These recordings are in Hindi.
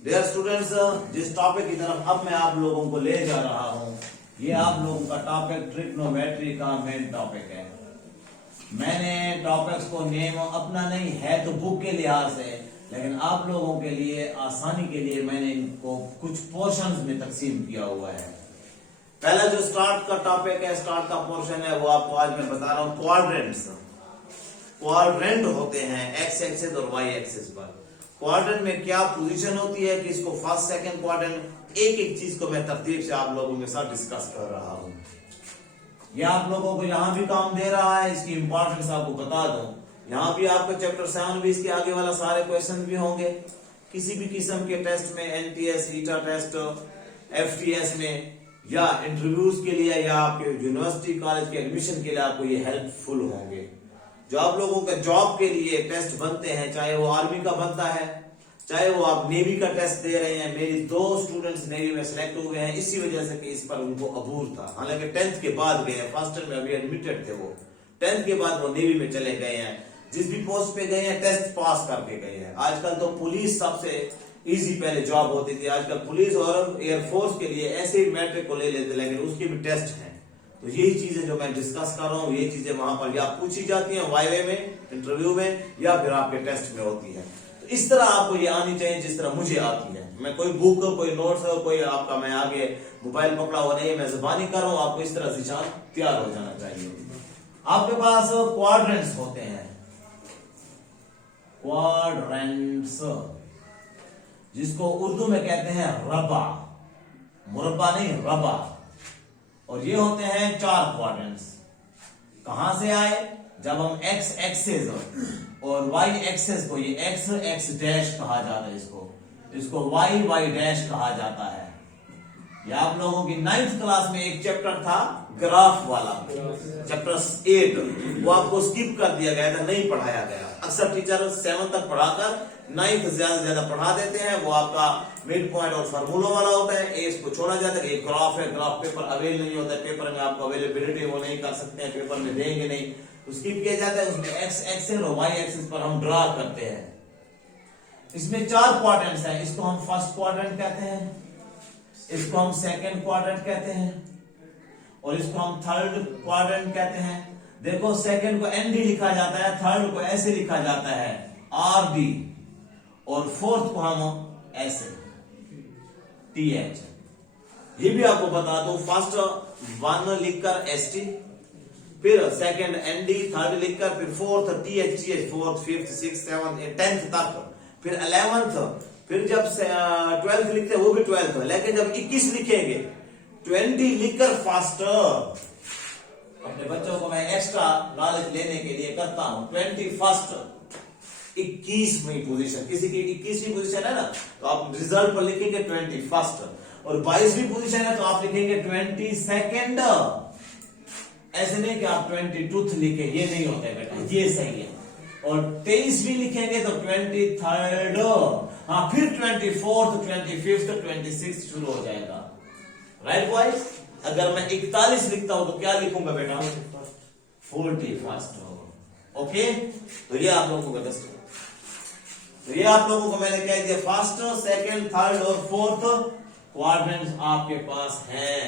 डियर स्टूडेंट्स, जिस टॉपिक की तरफ अब मैं आप लोगों को ले जा रहा हूं, ये आप लोगों का टॉपिक ट्रिग्नोमेट्री का मेन टॉपिक है। मैंने टॉपिक्स को नेम अपना नहीं है तो बुक के लिहाज से, लेकिन आप लोगों के लिए आसानी के लिए मैंने इनको कुछ पोर्शंस में तकसीम किया हुआ है। पहला जो स्टार्ट का टॉपिक है, स्टार्ट का पोर्शन है, वो आपको आज मैं बता रहा हूं क्वाड्रेंट्स। क्वाड्रेंट होते हैं एक्स एक्सिस और वाई एक्सिस पर। क्वाड्रेंट में क्या पोजीशन होती है, कि इसको फर्स्ट सेकंड क्वाड्रेंट, एक एक चीज को मैं तरतीब से आप लोगों के साथ डिस्कस कर रहा हूं। ये आप लोगों को यहां भी काम दे रहा है, इसकी इंपॉर्टेंस आपको बता दूं। यहां भी आपको चैप्टर 7 भी, इसके आगे वाला सारे क्वेश्चन भी होंगे। किसी भी किस्म के टेस्ट में, एनटीएस, ईटा टेस्ट, एफटीएस में, या इंटरव्यूज के लिए, या आपके यूनिवर्सिटी कॉलेज के एडमिशन के लिए आपको ये हेल्पफुल होंगे। जो आप लोगों का जॉब के लिए टेस्ट बनते हैं, चाहे वो आर्मी का बनता है, चाहे वो आप नेवी का टेस्ट दे रहे हैं। मेरी 2 स्टूडेंट्स नेवी में सिलेक्ट हुए हैं इसी वजह से कि इस पर उनको अबूर था। हालांकि 10th के बाद गए हैं, फर्स्ट ईयर में अभी एडमिटेड थे वो, 10th के बाद वो नेवी में चले गए हैं। जिस भी पोस्ट पे गए हैं टेस्ट पास करके गए हैं। आजकल तो पुलिस सबसे इजी पहले जॉब होती थी, आजकल पुलिस और एयरफोर्स के लिए ऐसे ही मैट्रिक को ले लेते, लेकिन उसके भी टेस्ट हैं। तो यही चीजें जो मैं डिस्कस कर रहा हूँ, ये चीजें वहां पर या पूछी जाती हैं वाइवे में, इंटरव्यू में, या फिर आपके टेस्ट में होती है। तो इस तरह आपको ये आनी चाहिए जिस तरह मुझे आती है। मैं कोई बुक, कोई नोट्स, कोई आपका मैं आगे मोबाइल पकड़ा हुआ नहीं, मैं जुबानी कर रहा हूँ, आपको इस तरह से तैयार हो जाना चाहिए। आपके पास क्वाड्रेंट्स होते हैं, क्वाड्रेंट्स, जिसको उर्दू में कहते हैं रबा, मुरब्बा नहीं, रबा। और ये होते हैं 4 क्वाड्रेंट्स। कहां से आए? जब हम एक्स एक्सिस और वाई एक्सिस को, ये एक्स एक्स डैश कहा जाता है, इसको वाई वाई डैश कहा जाता है। ये आप लोगों की 9th क्लास में एक चैप्टर था ग्राफ वाला, चैप्टर 8, वो आपको स्किप कर दिया गया था, नहीं पढ़ाया गया। अक्सर टीचर 7 तक पढ़ाकर 9th ज्यादा से ज्यादा पढ़ा देते हैं। वो आपका मिड पॉइंट और फार्मूला वाला होता है, इसको छोड़ा जाता है। एक ग्राफ है, ग्राफ पेपर अवेल नहीं होता है, पेपर में आपको अवेलेबिलिटी वो नहीं कर सकते हैं, पेपर में देंगे नहीं, तो स्किप किया जाता है। उसमें एक्स एक्सिस और वाई एक्सिस पर हम ड्रा करते हैं। इसमें 4 क्वाड्रेंट्स हैं। इसको हम फर्स्ट क्वाड्रेंट कहते हैं, इसको हम सेकंड क्वाड्रेंट कहते हैं, और इसको हम थर्ड क्वाड्रेंट कहते हैं। देखो, सेकंड को एनडी लिखा जाता है, थर्ड को ऐसे लिखा जाता है आरडी, और फोर्थ को हम ऐसे टीएच। ये भी आपको बता दो, फर्स्ट 1 लिखकर एसटी, फिर सेकंड एनडी, थर्ड लिखकर, फिर fourth TH, fourth, fifth, six, 7th, 10th तक, फिर 11th, फिर जब 12th लिखते हैं वो भी 12th, लेकिन जब 21 लिखेंगे 20 लिखकर फास्टर। अपने बच्चों को मैं एक्स्ट्रा नॉलेज लेने के लिए करता हूं 21st, 21वीं पोजीशन। किसी की 21वीं पोजीशन है ना, तो आप रिजल्ट पर लिखेंगे 21st, और 22वीं पोजीशन है तो आप लिखेंगे 22nd। ऐसे नहीं कि आप 22th लिखे, ये नहीं होता है बेटा, ये सही है। और 23वीं लिखेंगे तो 23rd, हाँ, फिर 24th, 25th, 26th शुरू हो जाएगा। Right boys? अगर मैं 41 लिखता हूं तो क्या लिखूंगा बेटा? 41st। ओके, तो ये आप लोगों को टेस्ट, तो ये आप लोगों को मैंने कह दिया, फर्स्ट, सेकंड, थर्ड और फोर्थ क्वाड्रेंट्स आपके पास हैं।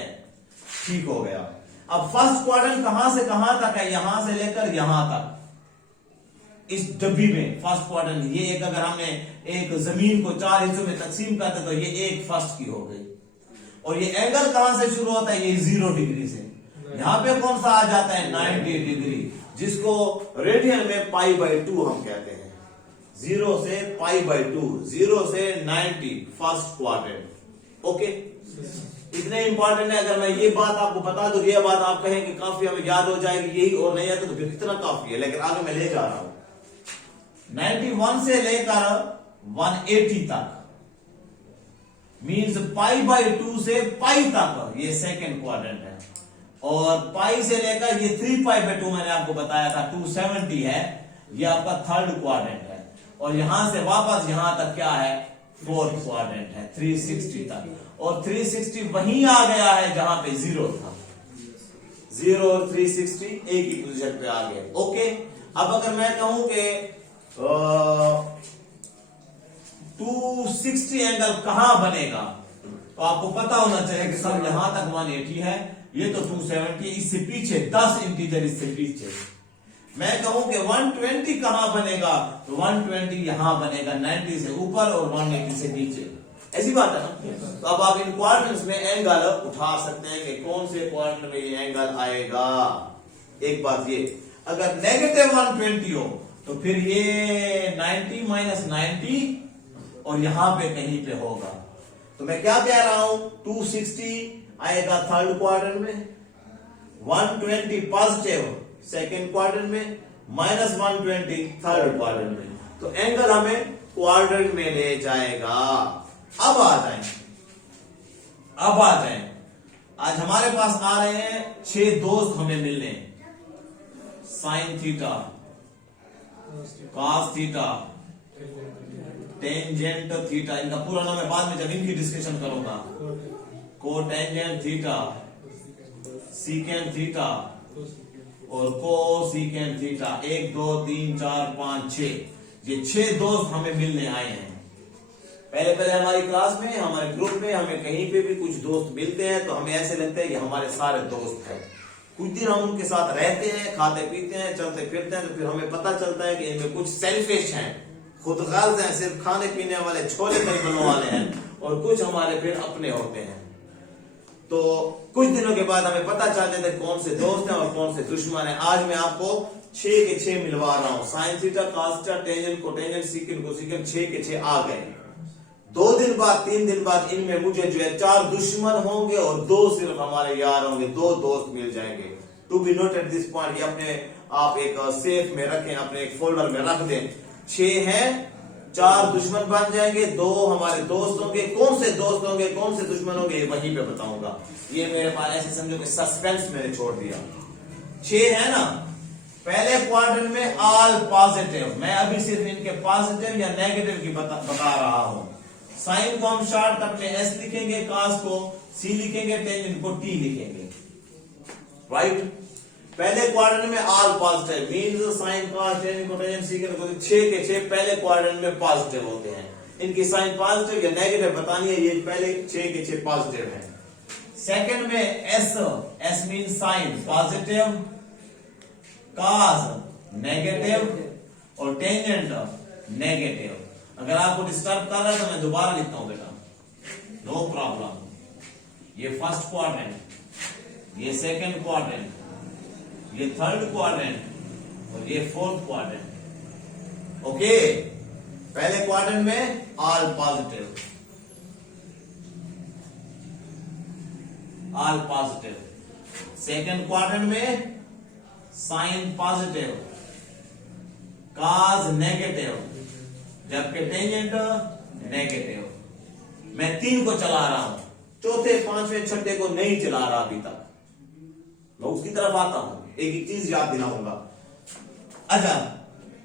ठीक हो गया। अब फर्स्ट क्वाड्रेंट कहां से कहां तक है? यहां से लेकर यहां तक, इस डब्बी में फर्स्ट क्वाड्रेंट। ये एक, अगर हमने एक जमीन को 4 हिस्सों में तकसीम करते तो ये एक फर्स्ट की हो गई। और ये एंगल कहां से शुरू होता है? ये 0 डिग्री से। यहां पे कौन सा आ जाता है? 90 डिग्री, जिसको रेडियन में π/2 हम कहते हैं। 0 से π/2, 0 से 90, फर्स्ट क्वाड्रेंट। ओके, इतने इंपॉर्टेंट है। अगर मैं ये बात आपको बता दूं, ये बात आप कहें कि काफी हमें याद हो जाएगी यही, और नहीं आता तो फिर इतना काफी है, लेकिन आगे मैं ले जा रहा हूं। 91 से लेकर 180 तक मींस π/2 से पाई तक, ये सेकंड क्वाड्रेंट है। और पाई से लेकर ये 3π/2 मैंने आपको बताया था 270 है, ये आपका थर्ड क्वाड्रेंट है। और यहां से वापस यहां तक क्या है? फोर्थ क्वाड्रेंट है, 360 तक। और 360 वहीं आ गया है जहां पे 0 था। 0 और 360 एक ही पोजीशन पे आ गए। ओके, अब अगर मैं कहूं कि 260 एंगल कहां बनेगा? तो आपको पता होना चाहिए कि सर यहां तक 180 है, ये तो 270, इससे पीछे 10 इंटीजर इससे पीछे। मैं कहूं कि 120 कहां बनेगा, तो 120 यहां बनेगा 90 से ऊपर और 180 से नीचे। ऐसी बात है ना। तो अब आप इन क्वाड्रेंट्स में एंगल उठा सकते हैं कि कौन से क्वाड्रेंट में ये एंगल आएगा। एक बात ये, अगर नेगेटिव 120 हो तो फिर ये 90 माइनस 90 और यहां पे कहीं पे होगा। तो मैं क्या कह रहा हूं, 260 आएगा थर्ड क्वाड्रेंट में, 120 पॉजिटिव सेकेंड क्वाड्रेंट में, माइनस 120 थर्ड क्वाड्रेंट में। तो एंगल हमें क्वाड्रेंट में ले जाएगा। अब आ जाएं। आज हमारे पास आ रहे हैं 6 दोस्त हमें मिलने। Sine theta, cos theta, tangent theta, इनका पूरा नाम है, बाद में जब इनकी डिस्कशन करूंगा। कोटेंजेंट थीटा, सीकेंट थीटा और कोसीकेंट थीटा। 1 2 3 4 5 6, ये 6 दोस्त हमें मिलने आए हैं। पहले हमारी क्लास में, हमारे ग्रुप में हमें कहीं पे भी कुछ दोस्त मिलते हैं तो हमें ऐसे लगता है कि हमारे सारे दोस्त हैं। कुछ दिन हम उनके साथ रहते हैं, खाते पीते हैं, चलते फिरते हैं, तो फिर हमें पता चलता है कि इनमें कुछ सेल्फिश हैं, खुदगर्ज हैं, सिर्फ खाने पीने वाले छोले परिवारों वाले हैं, और कुछ हमारे फिर अपने होते हैं। तो कुछ दिनों के बाद हमें पता चल जाता है कौन से दोस्त हैं और कौन से दुश्मन हैं। आज मैं आपको 6 के 6 मिलवा रहा हूं। Sine theta, cos theta, tangent, cotangent, secant, cosecant, 6 के 6 आ गए। 2 दिन बाद 3 दिन बाद इनमें मुझे जो है 4 दुश्मन होंगे और 2 सिर्फ हमारे यार होंगे, 2 दोस्त मिल जाएंगे। To be noted this point, ये अपने आप एक सेफ में रखें, अपने एक फोल्डर में रख दें। 6 हैं, 4 दुश्मन बन जाएंगे, 2 हमारे दोस्त होंगे। कौन से दोस्त होंगे, कौन से दुश्मन होंगे, वहीं पे बताऊंगा। ये मेरे पास ऐसे समझो कि सस्पेंस मैंने छोड़ दिया। 6 है ना, पहले क्वाड्रेंट में ऑल पॉजिटिव। मैं अभी सिर्फ इनके पॉजिटिव या नेगेटिव की बता रहा हूं। साइन को हम शॉर्टकट में एस लिखेंगे, कास को सी लिखेंगे, टेंजेंट को टी लिखेंगे, राइट। पहले क्वाड्रेंट में all positive means sine, cos, tangent, cotangent, secant, 6 के 6 पहले क्वाड्रेंट में पॉजिटिव होते हैं। इनकी साइन पॉजिटिव या नेगेटिव बतानी है, ये पहले 6 के 6 पॉजिटिव है। सेकंड में S, S mean sine positive, cos negative और टेंजेंट नेगेटिव। अगर आपको डिस्टर्ब कर रहा है तो मैं दोबारा लिखता हूं बेटा, नो प्रॉब्लम। ये फर्स्ट क्वाड्रेंट, ये सेकंड क्वाड्रेंट, ये थर्ड क्वाड्रेंट और ये फोर्थ क्वाड्रेंट। ओके, पहले क्वाड्रेंट में all positive, all positive. Second quadrant में साइन पॉजिटिव, कॉस नेगेटिव, जबकि टेंजेंट नेगेटिव। मैं 3 को चला रहा हूं, चौथे, पांचवें, छठे को नहीं चला रहा अभी तक, मैं उसकी तरफ आता हूं। एक चीज याद दिलाऊंगा। अच्छा,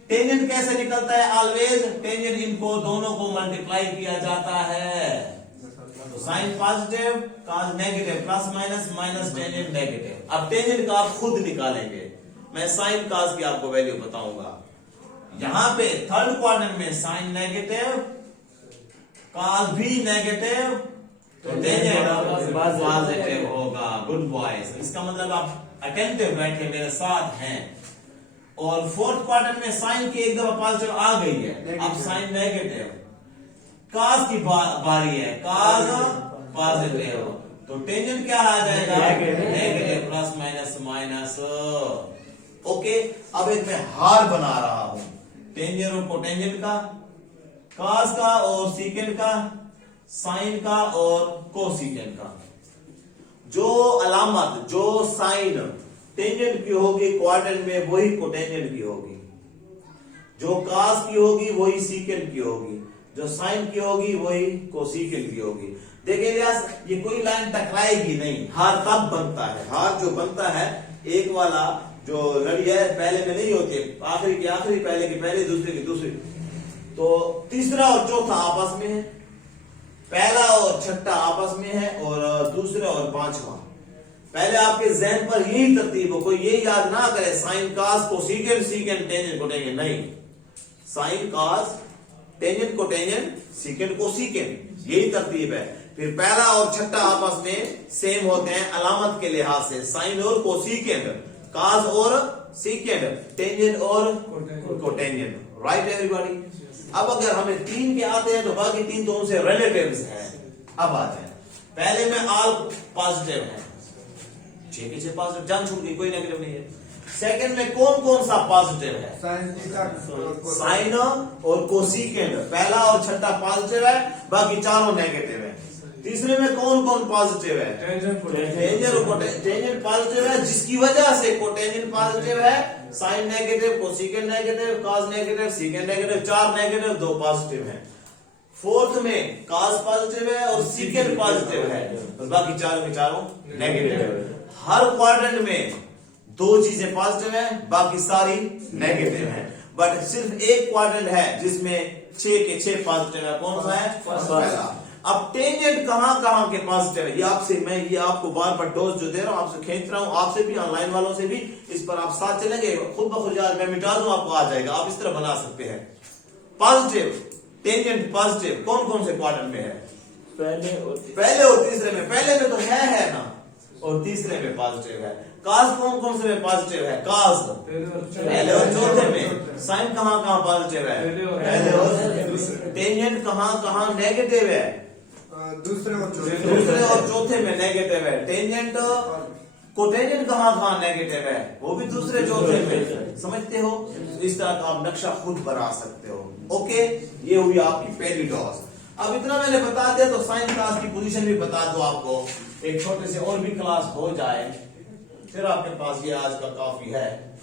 टेंजेंट कैसे निकलता है? ऑलवेज टेंजेंट इनको दोनों को मल्टीप्लाई किया जाता है। तो sine positive, cos negative, plus minus, minus tangent negative. अब टेंजेंट का आप खुद निकालेंगे, मैं साइन कॉस की आपको वैल्यू बताऊंगा। यहां पे थर्ड क्वाड्रेंट में साइन नेगेटिव, कॉस भी नेगेटिव, तो टेंजेंट पॉजिटिव होगा। गुड बॉयज, इसका मतलब आप अटेंटिव बैठे मेरे साथ हैं। और फोर्थ क्वाड्रेंट में साइन की एक दफा पॉजिटिव आ गई है, अब साइन नेगेटिव। कॉस की बारी है, कॉस पॉजिटिव, तो टेंजेंट क्या आ जाएगा? Negative, plus minus minus. Okay, अब एक मैं हार बना रहा हूं, टेंजेंट और कोटेंजेंट का, कॉस का और सीकेंट का, साइन का और कोसीकेंट का। जो अलामत, जो साइन टेंजेंट की होगी क्वाड्रेंट में, वही कोटेंजेंट की होगी। जो कॉस की होगी वही सीकेंट की होगी, जो साइन की होगी वही कोसीकेंट की होगी। देखिए ये कोई लाइन टकराएगी नहीं। हार तब बनता है, हार जो बनता है, एक वाला जो लड़ी है पहले में नहीं होती, आखिरी की आखिरी, पहले की पहले, दूसरे की दूसरी। तो तीसरा और चौथा आपस में है, पहला और छठा आपस में है, और दूसरा और पांचवा। पहले आपके जहन पर यही तरतीब हो, कोई ये याद ना करे sine cos cosecant, secant tangent cotangent, नहीं। साइन कॉस टेंजेंट को टेंजेंट, सीकेंट को सीकेंट, यही तरतीब है। फिर पहला और छठा आपस में सेम होते हैं अलामत के लिहाज से, साइन और कोसीकेंट, काज और सीकेंट, टेंजेंट और कोटेंजेंट। Right everybody. अब अगर हमें 3 के आते हैं तो बाकी 3 तो उनसे रिलेटिव्स हैं। अब आते हैं पहले में ऑल पॉजिटिव है, 6 के 6 पॉजिटिव, जान छूट गई, कोई नेगेटिव नहीं है। सेकंड में कौन कौन सा पॉजिटिव है? साइन और कोसीकेंट, पहला और छठा पॉजिटिव है, बाकी चारों नेगेटिव है। तीसरे में कौन कौन पॉजिटिव है? टेंजेंट पॉजिटिव है, जिसकी वजह से कोटेंजेंट पॉजिटिव है, sine negative, cosecant negative, cos negative, secant negative, 4 negative, 2 positive है। फोर्थ में कॉस पॉजिटिव है और सीकेंट पॉजिटिव है, तो बाकी चारों के चारों नेगेटिव है। हर क्वाड्रेंट में 2 चीजें पॉजिटिव है, बाकी सारी नेगेटिव है। बट सिर्फ एक क्वाड्रेंट है जिसमें 6 के 6 पॉजिटिव है, कौन सा है? पहला। अब टेंजेंट कहां के पॉजिटिव है, ये आपको बार बार डोज जो दे रहा हूं, आपसे खींच रहा हूं, आपसे भी, ऑनलाइन वालों से भी, इस पर आप साथ चलेंगे, खुद ब खुद यार मैं मिटा दूं आपको आ जाएगा, आप इस तरह बना सकते हैं। पॉजिटिव टेंजेंट पॉजिटिव कौन कौन से क्वाड्रेंट में है? पहले और तीसरे में। पहले में तो है ना, और तीसरे में पॉजिटिव है। काज कौन कौन से में पॉजिटिव है? काज पहले और चौथे में। साइन कहां पॉजिटिव है? पहले और। टेंजेंट कहां नेगेटिव है? दूसरे और चौथे में नेगेटिव है। टेंजेंट कोटेंजेंट कहां नेगेटिव है? वो भी दूसरे चौथे में। समझते हो? इस तरह का आप नक्शा खुद बना सकते हो। ओके, ये हुई आपकी पहली डॉज। अब इतना मैंने बता दिया तो साइन क्लास की पोजीशन भी बता दो आपको, एक छोटे से और भी क्लास हो जाए, फिर आपके पास ये आज का काफी है।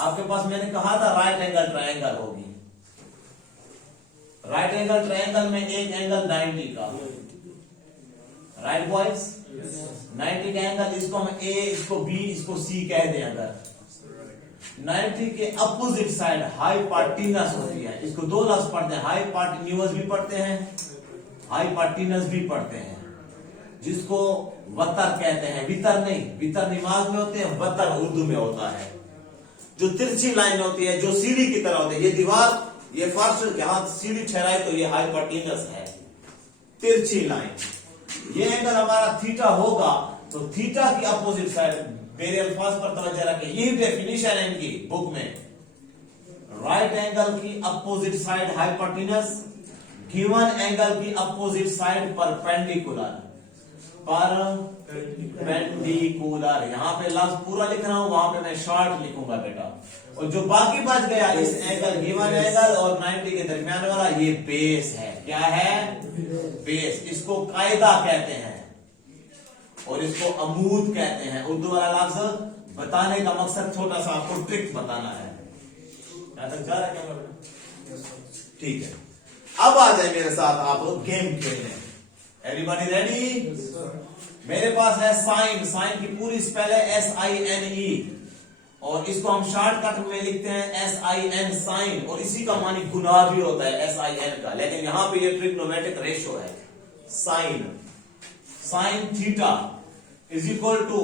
आपके पास मैंने कहा था राइट एंगल ट्रायंगल होगी। राइट एंगल ट्रायंगल में एक एंगल 90 का, राइट बॉयज? 90 का एंगल, इसको हम ए, इसको बी, इसको सी कह दें। अगर 90 के अपोजिट साइड हाइपार्टिनस होती है, इसको 2 लफ्ज पढ़ते हैं, हाइपार्टिन्यूअस भी पढ़ते हैं, हाइपार्टिनस भी पढ़ते हैं, जिसको वतर कहते हैं। वितर नहीं, वितर नमाज में होते हैं, वतर उर्दू में होता है। जो तिरछी लाइन होती है, जो सीढ़ी की तरह होती है, ये दीवार, ये फर्श, यहां सीढ़ी ठहराए तो ये हाइपार्टिनस है, तिरछी लाइन। ये एंगल हमारा थीटा होगा, तो थीटा की अपोजिट साइड, मेरे अल्फाज पर तवज्जो रखें, यही डेफिनेशन है इनकी बुक में। राइट एंगल की opposite side hypotenuse, given angle की अपोजिट साइड परपेंडिकुलर, परपेंडिकुलर। यहां पे लफ्ज पूरा लिख रहा हूं, वहां पे मैं शॉर्ट लिखूंगा बेटा। और जो बाकी बच गया, इस एंगल, गिवन एंगल और 90 के दरमियान वाला, ये बेस है। क्या है? बेस। इसको कायदा कहते हैं और इसको अमूद कहते हैं। उर्दू वाला लफ्ज बताने का मकसद छोटा सा आपको ट्रिक बताना है। यहां तक जा रहा है क्या बेटा? ठीक है, अब आ जाए मेरे साथ आप गेम खेलने। Everybody ready? मेरे पास है साइन, साइन की पूरी स्पेल है SINE, और इसको हम शॉर्टकट में लिखते हैं SIN, साइन, और इसी का मानी गुना भी होता है SIN का, लेकिन यहां पे ये ट्रिग्नोमेट्रिक रेशियो है। Sine, sine theta is equal to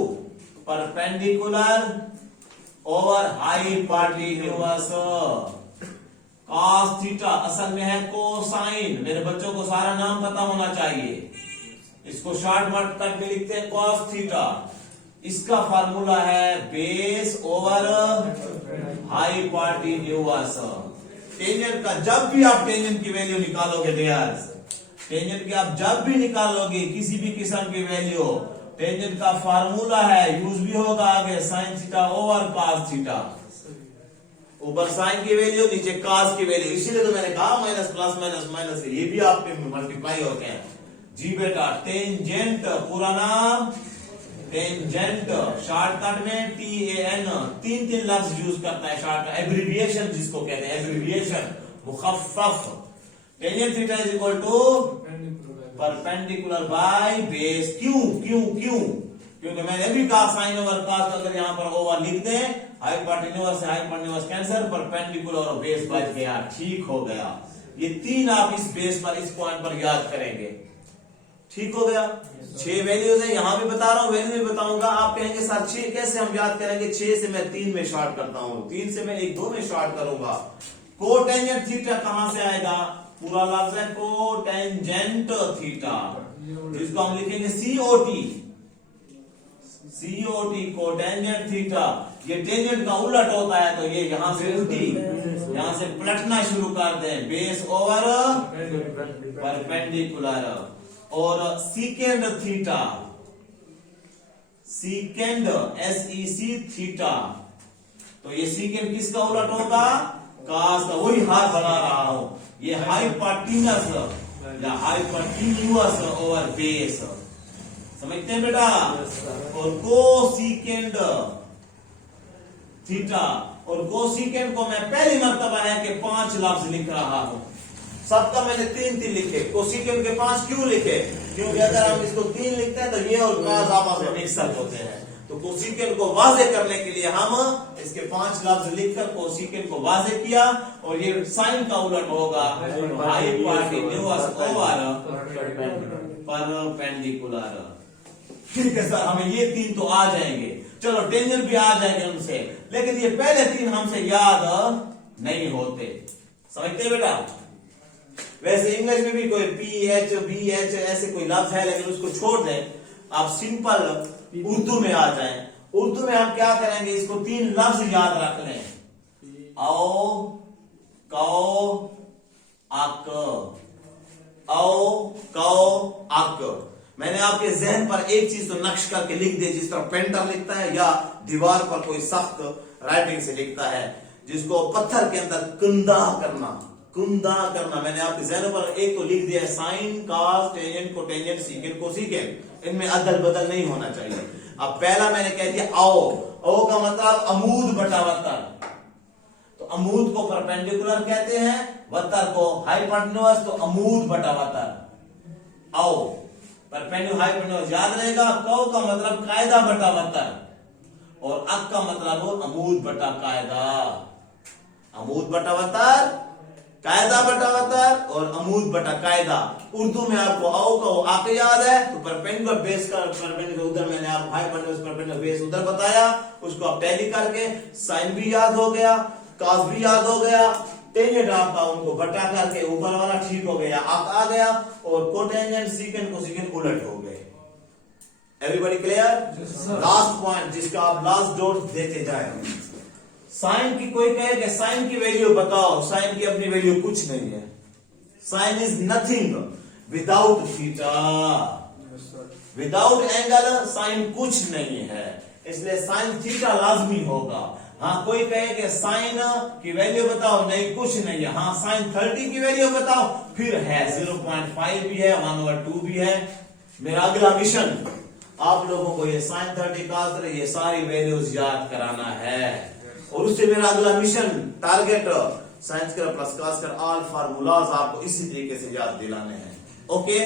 perpendicular over hypotenuse. Cos theta असल में है कोसाइन, मेरे बच्चों को सारा नाम पता होना चाहिए। इसको शॉर्टकट में लिखते हैं कॉस थीटा। इसका फार्मूला है बेस ओवर हाइपोटेन्यूअस। टेंजेंट का जब भी आप टेंजेंट की वैल्यू निकालोगे डियर्स, टेंजेंट की आप जब भी निकालोगे किसी भी किस्म की वैल्यू, टेंजेंट का फार्मूला है, यूज भी होगा आगे, sine theta over cos theta. ऊपर साइन की वैल्यू, नीचे कॉस की वैल्यू, इसीलिए तो मैंने कहा माइनस प्लस माइनस माइनस, ये भी आपके मल्टीप्लाई होते हैं। जी बेटा, टेंजेंट पूरा नाम टेंजेंट, शॉर्टकट में TAN, 3 लफ्ज यूज करता है शॉर्टकट, एब्रिविएशन जिसको कहते हैं, एब्रिविएशन, मुखफ्फफ। Tangent theta is equal to perpendicular by base. क्यों क्यों क्यों? क्योंकि मैंने भी कहा साइन ओवर कॉस, अगर यहां पर ओवर लिख दें, हाइपोटेन्यूअस से हाइपोटेन्यूअस कैंसर, परपेंडिकुलर और बेस बच गया, ठीक हो गया। ये 3 आप इस बेस पर, इस पॉइंट पर याद करेंगे, ठीक हो गया। 6 वैल्यूज है, यहां भी बता रहा हूं, वैल्यू भी बताऊंगा। आप कहेंगे सर 6 कैसे हम याद करेंगे? 6 से मैं 3 में शॉर्ट करता हूं, 3 से मैं 1 2 में शॉर्ट करूंगा। कोटेंजेंट थीटा कहां से आएगा? पूरा लफ्ज है कोटेंजेंट थीटा, जिसको हम लिखेंगे सीओटी। COT cotangent theta. ये टेंजेंट का उलट होता है, तो ये यहां से उल्टी, यहां से पलटना शुरू कर दें, बेस ओवर परपेंडिकुलर। और secant theta, secant SEC theta, तो ये सीकेंड किसका उलट होगा? कास का। वही हाथ बना रहा हूं, ये हाइपोटेन्यूस या हाइपोटेन्यूस ओवर बेस, समझते हैं बेटा? और कोसिकेंड थीटा, और कोसिकेंड को मैं पहली मर्तबा है कि 5 लफ्ज लिख रहा हूं। सबका मैंने 3 लिखे। कोसिकेंड के 5 क्यों लिखे? क्योंकि अगर हम इसको 3 लिखते हैं तो ये और कास आपस में मिक्सअप होते हैं। तो कोसिकेंड को वाज़ेह करने के लिए हम इसके 5 लफ्ज लिखकर कोसिकेंड को वाज़ेह किया, और ये साइन का उलट होगा हाइपोटेन्यूस ओवर परपेंडिकुलर। ठीक है सर, हमें ये 3 तो आ जाएंगे, चलो टेंजेंट भी आ जाएंगे उनसे, लेकिन ये पहले 3 हमसे याद नहीं होते, समझते बेटा? वैसे इंग्लिश में भी कोई PH BH ऐसे कोई लफ्ज है, लेकिन उसको छोड़ दें, आप सिंपल उर्दू में आ जाएं। उर्दू में हम क्या करेंगे? इसको 3 लफ्ज याद रख लें। आओ, कौ, अक। आओ, कौ, अक। मैंने आपके जहन पर एक चीज तो नक्श करके लिख दी, जिस तरह पेंटर लिखता है या दीवार पर कोई सख्त राइटिंग से लिखता है, जिसको पत्थर के अंदर कुंदा करना, कुंदा करना। मैंने आपके जहन पर एक तो लिख दिया, साइन, कास, टेंजेंट, कोटेंजेंट, सीकेंट, कोसिकेंट, इनमें अदल बदल नहीं होना चाहिए। अब पहला मैंने कह दिया आओ। ओ का मतलब अमूद बटा वतर, तो अमूद को परपेंडिकुलर कहते हैं, वतर को हाइपोटेन्यूस, तो अमूद बटा वतर। आओ परपेंडिकुलर हाइपोटेन्यूस याद रहेगा। कौ का मतलब कायदा बटा वतर, और अक का मतलब अमूद बटा कायदा। अमूद बटा वतर, कायदा बटा वतर, और अमूद बटा कायदा। उर्दू में आपको आओ का वो आके याद है, तो परपेंडिकुलर बेस का परपेंडिकुलर उधर मैंने आपको हाइपोटेन्यूस परपेंडिकुलर बेस उधर बताया, उसको आप टैली करके साइन भी याद हो गया, कास भी याद हो गया, टेंजेंट आपका उनको बटा करके ऊपर वाला ठीक हो गया, आप आ गया, और कोटेंजेंट, सीकेंट, कोसिकेंट उलट हो गए। Everybody clear? लास्ट पॉइंट जिसका आप लास्ट डॉट देते जाए। साइन की कोई कहे कि साइन की वैल्यू बताओ, साइन की अपनी वैल्यू कुछ नहीं है। Sine is nothing without theta, without angle sine कुछ नहीं है, इसलिए साइन थीटा लाजमी होगा। हाँ, कोई कहे कि साइन की वैल्यू बताओ, नहीं कुछ नहीं है। हाँ, साइन 30 की वैल्यू बताओ, फिर है 0.5 भी है, 1/2 भी है। मेरा अगला मिशन आप लोगों को ये साइन 30 का ये सारी वैल्यूज याद कराना है, और उससे मेरा अगला मिशन टारगेट साइंस कर प्लस कास कर ऑल फार्मूलाज आपको इसी तरीके से याद दिलाने हैं। ओके,